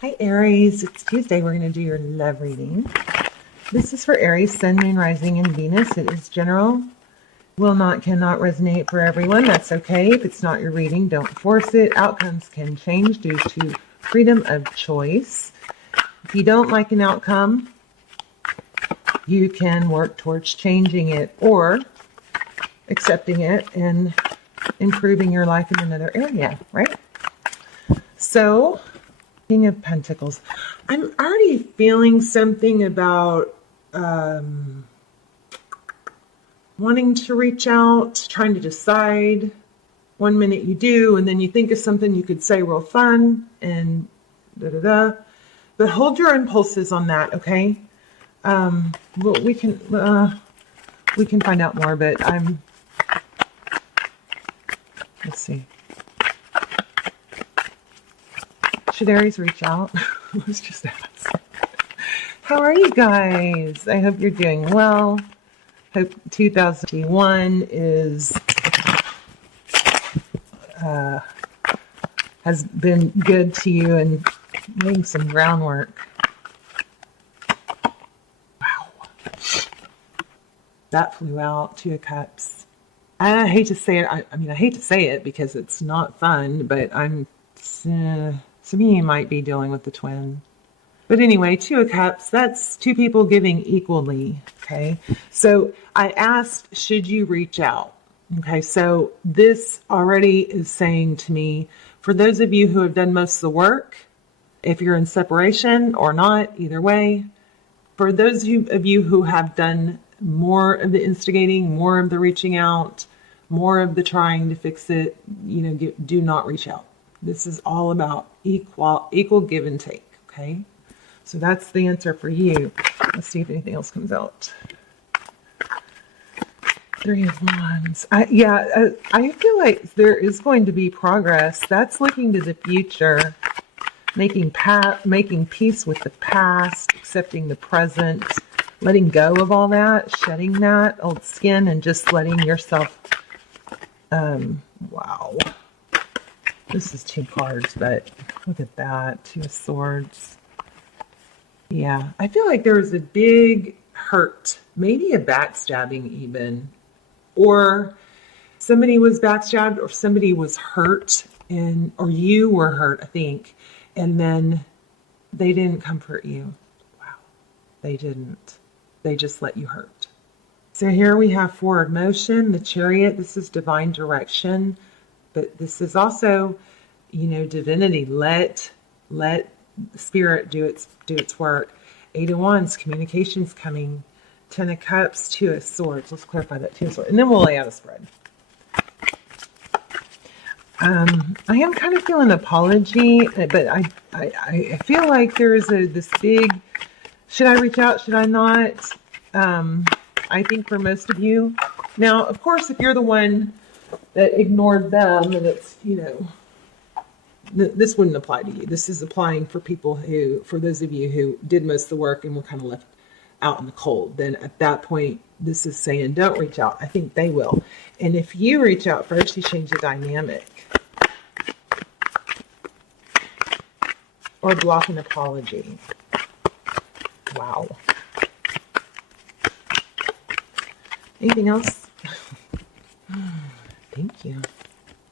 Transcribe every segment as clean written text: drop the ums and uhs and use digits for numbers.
Hi Aries, it's Tuesday. We're going to do your love reading. This is for Aries, Sun, Moon, Rising, and Venus. It is general. Cannot resonate for everyone. That's okay. If it's not your reading, don't force it. Outcomes can change due to freedom of choice. If you don't like an outcome, you can work towards changing it or accepting it and improving your life in another area, right? So, King of Pentacles. I'm already feeling something about wanting to reach out, trying to decide. One minute you do, and then you think of something you could say real fun, and da-da-da. But hold your impulses on that, okay? Well, we can find out more, but let's see. Should Aries reach out? Let's just ask. How are you guys? I hope you're doing well. Hope 2021 has been good to you and laying some groundwork. Wow. That flew out. Two of Cups. I hate to say it. I mean, I hate to say it because it's not fun, but some of you might be dealing with the twin. But anyway, Two of Cups, that's two people giving equally, okay? So I asked, should you reach out? Okay, so this already is saying to me, for those of you who have done most of the work, if you're in separation or not, either way, for those of you who have done more of the instigating, more of the reaching out, more of the trying to fix it, do not reach out. This is all about equal give and take, okay? So that's the answer for you. Let's see if anything else comes out. Three of Wands. I feel like there is going to be progress. That's looking to the future, making peace with the past, accepting the present, letting go of all that, shedding that old skin, and just letting yourself. Wow. This is two cards, but look at that. Two of Swords. Yeah, I feel like there was a big hurt, maybe a backstabbing even, or somebody was backstabbed or somebody was hurt or you were hurt, I think, and then they didn't comfort you. Wow, they didn't. They just let you hurt. So here we have forward motion, the Chariot. This is divine direction, but this is also, divinity. Let Spirit do its work. Eight of Wands, communications coming. Ten of Cups, Two of Swords. Let's clarify that. Two of Swords, and then we'll lay out a spread. I am kind of feeling apology, but I feel like there's this big. Should I reach out? Should I not? I think for most of you. Now, of course, if you're the one that ignored them, and it's this wouldn't apply to you. This is applying for those of you who did most of the work and were kind of left out in the cold. Then at that point, this is saying, don't reach out. I think they will. And if you reach out first, you change the dynamic. Or block an apology. Wow. Anything else? Thank you.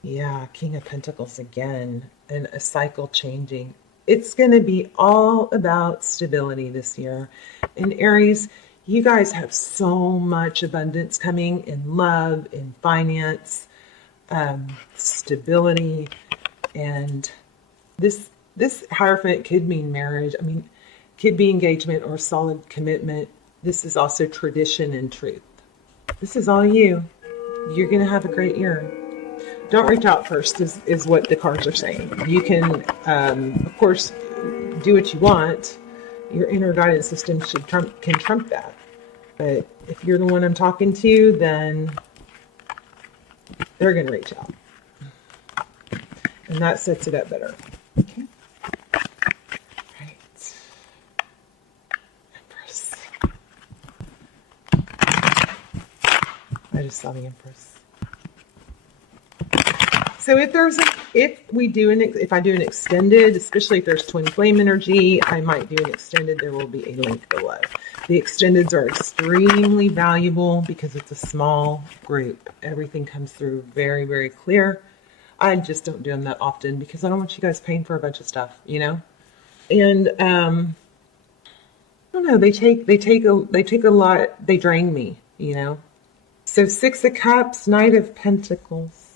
Yeah, King of Pentacles again, and a cycle changing. It's going to be all about stability this year. And Aries, you guys have so much abundance coming in love, in finance, stability, and this Hierophant could mean marriage. I mean, could be engagement or solid commitment. This is also tradition and truth. This is all you. You're going to have a great year. Don't reach out first is what the cards are saying. You can, of course, do what you want. Your inner guidance system can trump that. But if you're the one I'm talking to, then they're going to reach out. And that sets it up better. Okay. Right. Empress. I just saw the Empress. So if I do an extended, especially if there's twin flame energy, I might do an extended. There will be a link below. The extendeds are extremely valuable because it's a small group. Everything comes through very, very clear. I just don't do them that often because I don't want you guys paying for a bunch of stuff, you know? And I don't know, they take a lot, they drain me, you know? So 6 of Cups, Knight of Pentacles.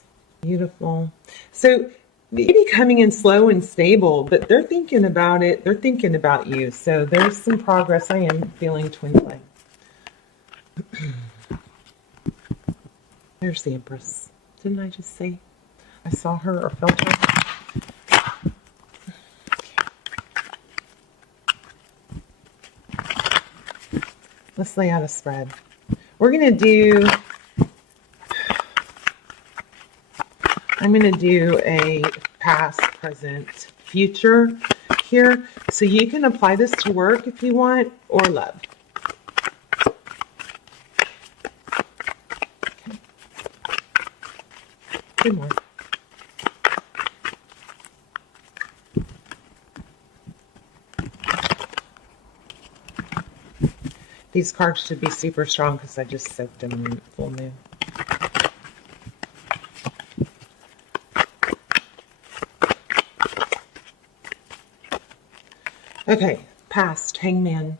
Beautiful. So maybe coming in slow and stable, but they're thinking about it. They're thinking about you. So there's some progress. I am feeling twin flame. There's the Empress. Didn't I just say I saw her or felt her? Let's lay out a spread. We're going to do... I'm going to do a past, present, future here. So you can apply this to work if you want, or love. Okay. 2 more. These cards should be super strong because I just soaked them in full moon. Okay, past, Hangman.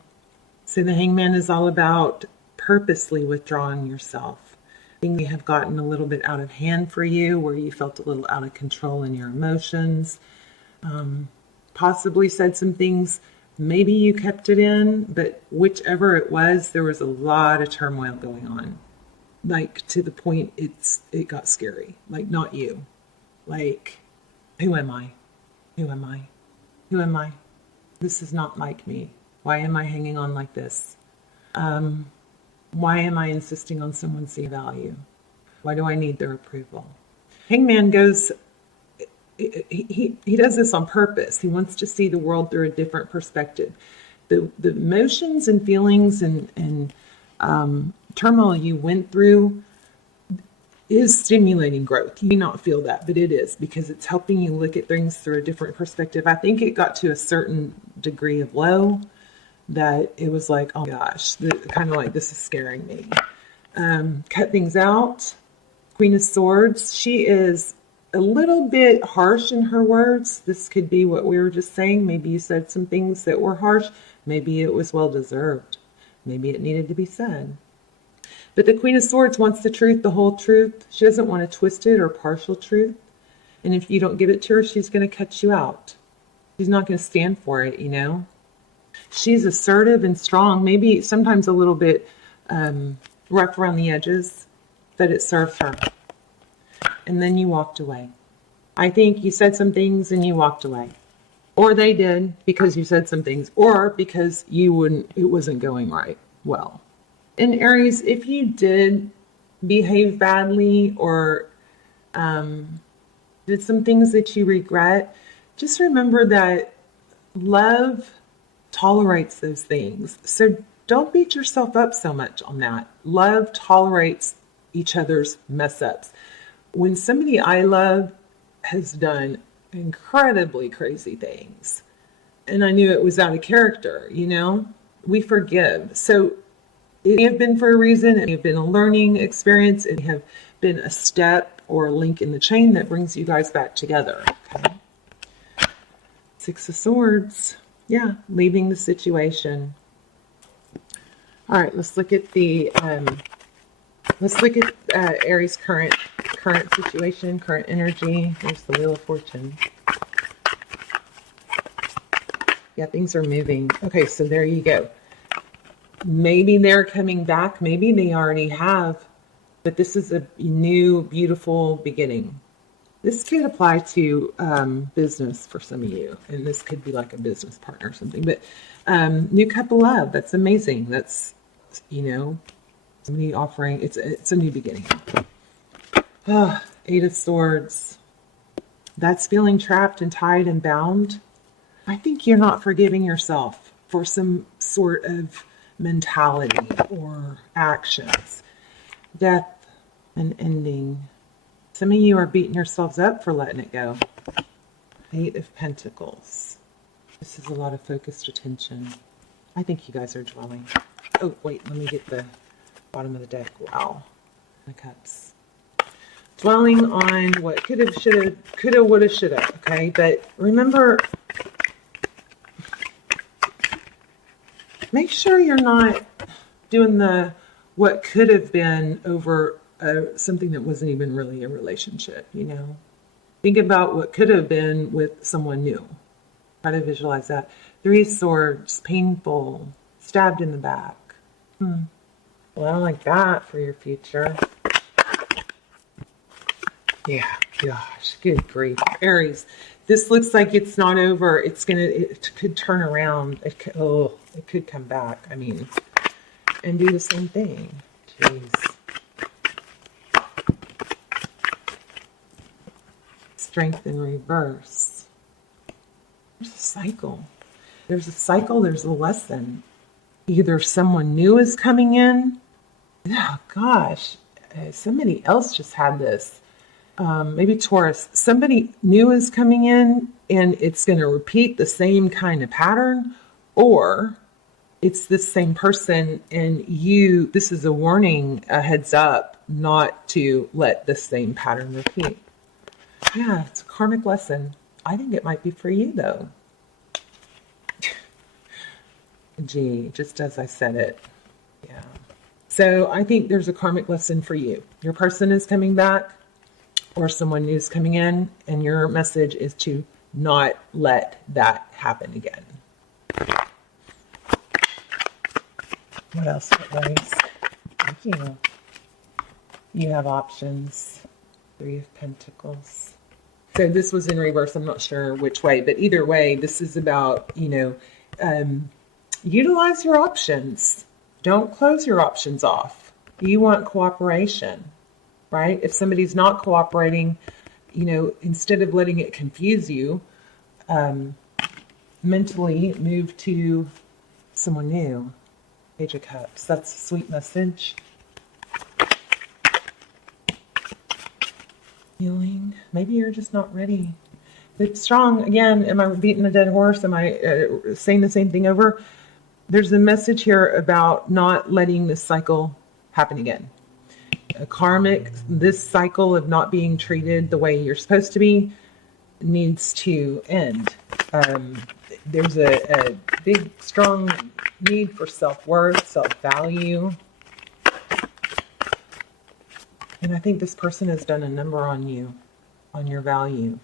So the Hangman is all about purposely withdrawing yourself. Things may have gotten a little bit out of hand for you, where you felt a little out of control in your emotions. Possibly said some things, maybe you kept it in, but whichever it was, there was a lot of turmoil going on. Like, to the point it got scary. Like, not you. Like, who am I? Who am I? Who am I? This is not like me. Why am I hanging on like this? Why am I insisting on someone seeing value? Why do I need their approval? Hangman goes, he does this on purpose. He wants to see the world through a different perspective. The emotions and feelings and turmoil you went through is stimulating growth. You may not feel that, but it is, because it's helping you look at things through a different perspective. I think it got to a certain degree of low that it was like, oh my gosh, kind of like, this is scaring me. Cut things out. Queen of Swords. She is a little bit harsh in her words. This could be what we were just saying. Maybe you said some things that were harsh. Maybe it was well deserved. Maybe it needed to be said. But the Queen of Swords wants the truth, the whole truth. She doesn't want a twisted or partial truth. And if you don't give it to her, she's going to cut you out. She's not going to stand for it, you know. She's assertive and strong, maybe sometimes a little bit rough around the edges, but it served her. And then you walked away. I think you said some things and you walked away. Or they did because you said some things, or because it wasn't going right well. And Aries, if you did behave badly or did some things that you regret, just remember that love tolerates those things. So don't beat yourself up so much on that. Love tolerates each other's mess ups. When somebody I love has done incredibly crazy things, and I knew it was out of character, you know, we forgive. So it may have been for a reason. It may have been a learning experience. It may have been a step or a link in the chain that brings you guys back together. Okay. 6 of Swords. Yeah, leaving the situation. All right, let's look at the Aries' current situation, current energy. There's the Wheel of Fortune. Yeah, things are moving. Okay, so there you go. Maybe they're coming back. Maybe they already have. But this is a new, beautiful beginning. This could apply to business for some of you. And this could be like a business partner or something. But new couple love. That's amazing. That's, you know, somebody offering. It's a new beginning. Oh, 8 of Swords. That's feeling trapped and tied and bound. I think you're not forgiving yourself for some sort of mentality or actions. Death and ending. Some of you are beating yourselves up for letting it go. 8 of Pentacles. This is a lot of focused attention. I think you guys are dwelling. Oh, wait, let me get the bottom of the deck. Wow. The Cups. Dwelling on what could have, should have, could have, would have, should have. Okay, but remember, make sure you're not doing the what could have been over something that wasn't even really a relationship, you know. Think about what could have been with someone new. Try to visualize that. 3 of Swords, painful, stabbed in the back. Well, I don't like that for your future. Yeah, gosh, good grief. Aries, this looks like it's not over. It could turn around. It could come back. I mean, and do the same thing. Jeez. Strength in reverse. There's a cycle. There's a cycle. There's a lesson. Either someone new is coming in. Oh, gosh. Somebody else just had this. Maybe Taurus. Somebody new is coming in and it's going to repeat the same kind of pattern. Or it's the same person and this is a warning, a heads up, not to let the same pattern repeat. Yeah, it's a karmic lesson. I think it might be for you, though. Gee, just as I said it. Yeah. So I think there's a karmic lesson for you. Your person is coming back or someone new is coming in, and your message is to not let that happen again. What else, Aries? Thank you. You have options. 3 of Pentacles. So this was in reverse. I'm not sure which way, but either way, this is about, utilize your options. Don't close your options off. You want cooperation, right? If somebody's not cooperating, instead of letting it confuse you, mentally move to someone new. Page of Cups. That's a sweet message. Healing. Maybe you're just not ready. It's strong. Again, am I beating a dead horse? Am I saying the same thing over? There's a message here about not letting this cycle happen again. A karmic, this cycle of not being treated the way you're supposed to be needs to end. There's a big, strong need for self-worth, self-value. And I think this person has done a number on you, on your value.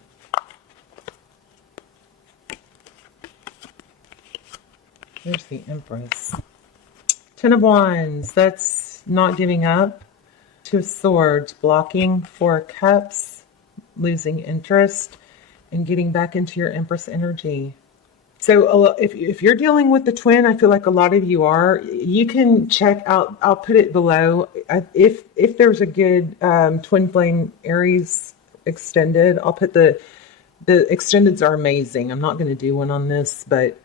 There's the Empress. 10 of Wands, that's not giving up. 2 of Swords, blocking. 4 of Cups, losing interest, and getting back into your Empress energy. So if you're dealing with the twin, I feel like a lot of you are, you can check out, I'll put it below. If there's a good twin flame Aries extended, I'll put the extendeds are amazing. I'm not going to do one on this, but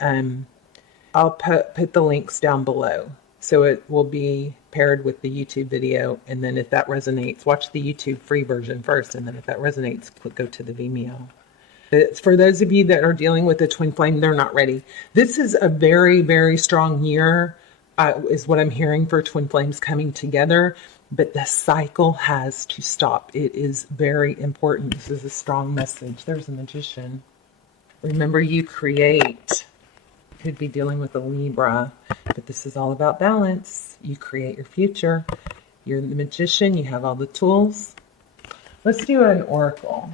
I'll put the links down below. So it will be paired with the YouTube video. And then if that resonates, watch the YouTube free version first. And then if that resonates, go to the Vimeo. For those of you that are dealing with a twin flame, they're not ready. This is a very, very strong year, is what I'm hearing for twin flames coming together. But the cycle has to stop. It is very important. This is a strong message. There's a Magician. Remember, you create. Could be dealing with a Libra, but this is all about balance. You create your future. You're the Magician. You have all the tools. Let's do an oracle.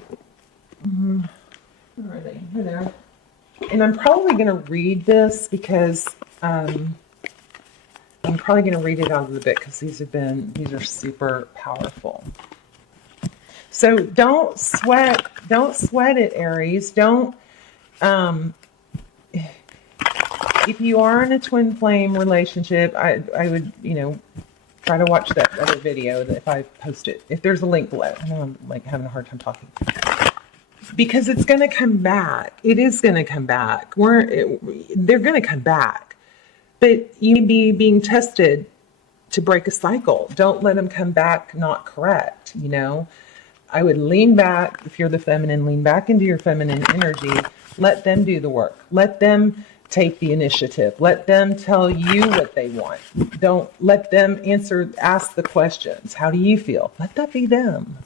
Where are they? Here they are. And I'm probably going to read this because I'm probably going to read it out of the book because these are super powerful. So don't sweat it, Aries. Don't, if you are in a twin flame relationship, I would, try to watch that other video that if I post it, if there's a link below. I know I'm having a hard time talking. Because it's going to come back. It is going to come back. They're going to come back. But you may be being tested to break a cycle. Don't let them come back not correct, I would lean back. If you're the feminine, lean back into your feminine energy. Let them do the work. Let them take the initiative. Let them tell you what they want. Don't let them ask the questions. How do you feel? Let that be them.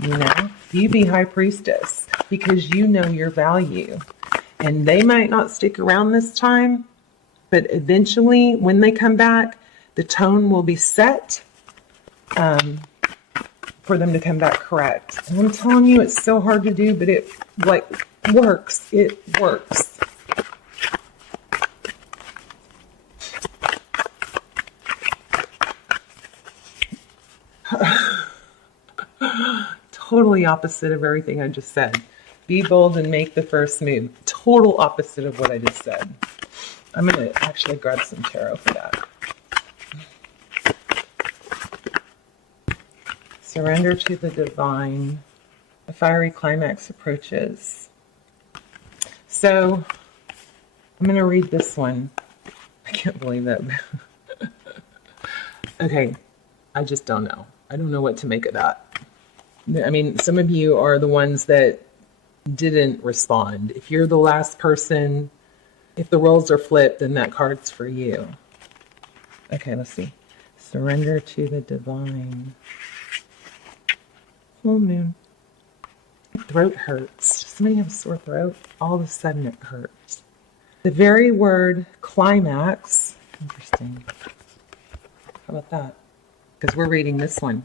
You know, you be high priestess because you know your value. And they might not stick around this time, but eventually when they come back, the tone will be set for them to come back correct. And I'm telling you, it's so hard to do, but it works. It works. Totally opposite of everything I just said. Be bold and make the first move. Total opposite of what I just said. I'm going to actually grab some tarot for that. Surrender to the divine. A fiery climax approaches. So, I'm going to read this one. I can't believe that. Okay, I just don't know. I don't know what to make of that. I mean, some of you are the ones that didn't respond. If you're the last person, if the roles are flipped, then that card's for you. Okay, let's see. Surrender to the divine. Full moon. My throat hurts. Does somebody have a sore throat? All of a sudden it hurts. The very word climax. Interesting. How about that? Because we're reading this one.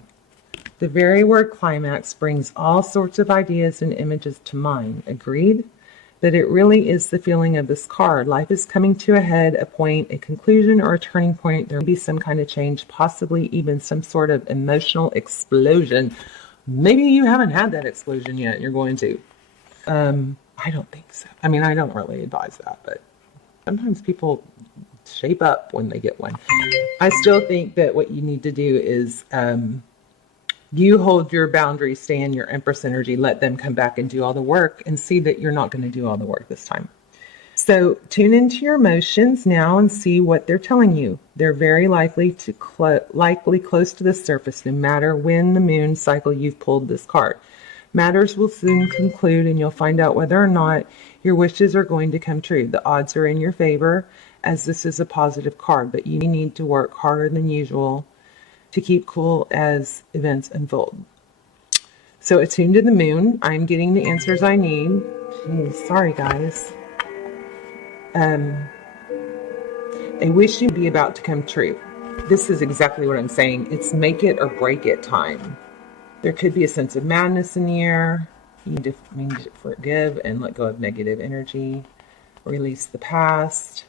The very word climax brings all sorts of ideas and images to mind. Agreed? That it really is the feeling of this card. Life is coming to a head, a point, a conclusion, or a turning point. There may be some kind of change, possibly even some sort of emotional explosion. Maybe you haven't had that explosion yet and you're going to. I don't think so. I mean, I don't really advise that, but sometimes people shape up when they get one. I still think that what you need to do is you hold your boundaries, stay in your Empress energy, let them come back and do all the work, and see that you're not going to do all the work this time. So tune into your emotions now and see what they're telling you. They're very likely to likely close to the surface, no matter when the moon cycle you've pulled this card. Matters will soon conclude, and you'll find out whether or not your wishes are going to come true. The odds are in your favor, as this is a positive card, but you need to work harder than usual to keep cool as events unfold. So attuned to the moon, I'm getting the answers I need. Jeez, sorry guys. A wish you'd be about to come true. This is exactly what I'm saying. It's make it or break it time. There could be a sense of madness in the air. You need to forgive and let go of negative energy. Release the past.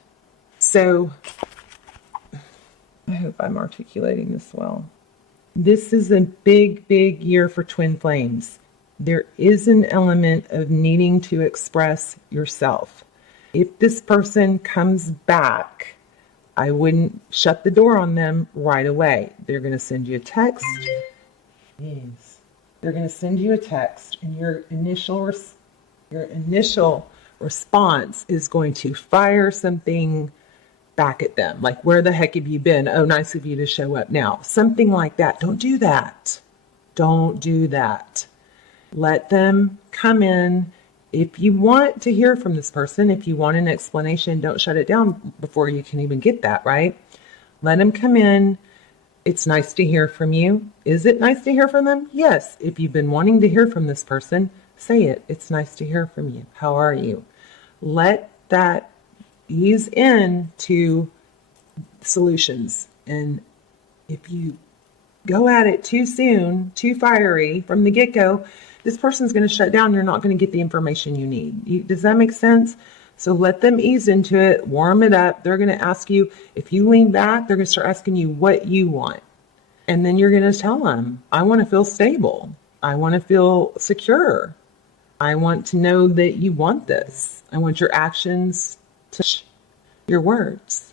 So, I hope I'm articulating this well. This is a big, big year for twin flames. There is an element of needing to express yourself. If this person comes back, I wouldn't shut the door on them right away. They're going to send you a text. Yes. They're going to send you a text, and your initial response is going to fire something back at them. Like, where the heck have you been? Oh, nice of you to show up now. Something like that. Don't do that. Don't do that. Let them come in. If you want to hear from this person, if you want an explanation, don't shut it down before you can even get that, right? Let them come in. It's nice to hear from you. Is it nice to hear from them? Yes. If you've been wanting to hear from this person, say it. It's nice to hear from you. How are you? Let that ease in to solutions. And if you go at it too soon, too fiery from the get-go, this person's going to shut down. You're not going to get the information you need. Does that make sense? So let them ease into it, warm it up. They're going to ask you, if you lean back, they're going to start asking you what you want. And then you're going to tell them, I want to feel stable. I want to feel secure. I want to know that you want this. I want your actions to your words.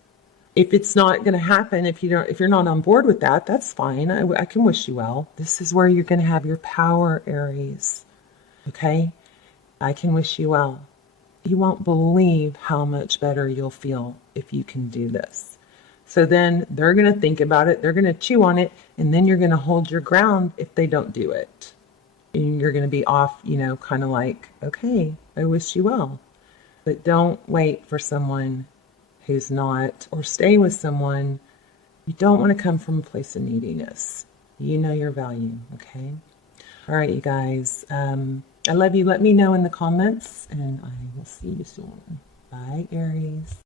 If it's not going to happen, if you're not on board with that, that's fine. I can wish you well. This is where you're going to have your power, Aries. Okay? I can wish you well. You won't believe how much better you'll feel if you can do this. So then they're going to think about it. They're going to chew on it. And then you're going to hold your ground if they don't do it. you're going to be off, you know, kind of like, okay, I wish you well. But don't wait for someone who's not, or stay with someone. You don't want to come from a place of neediness. You know your value, okay? All right, you guys. I love you. Let me know in the comments, and I will see you soon. Bye, Aries.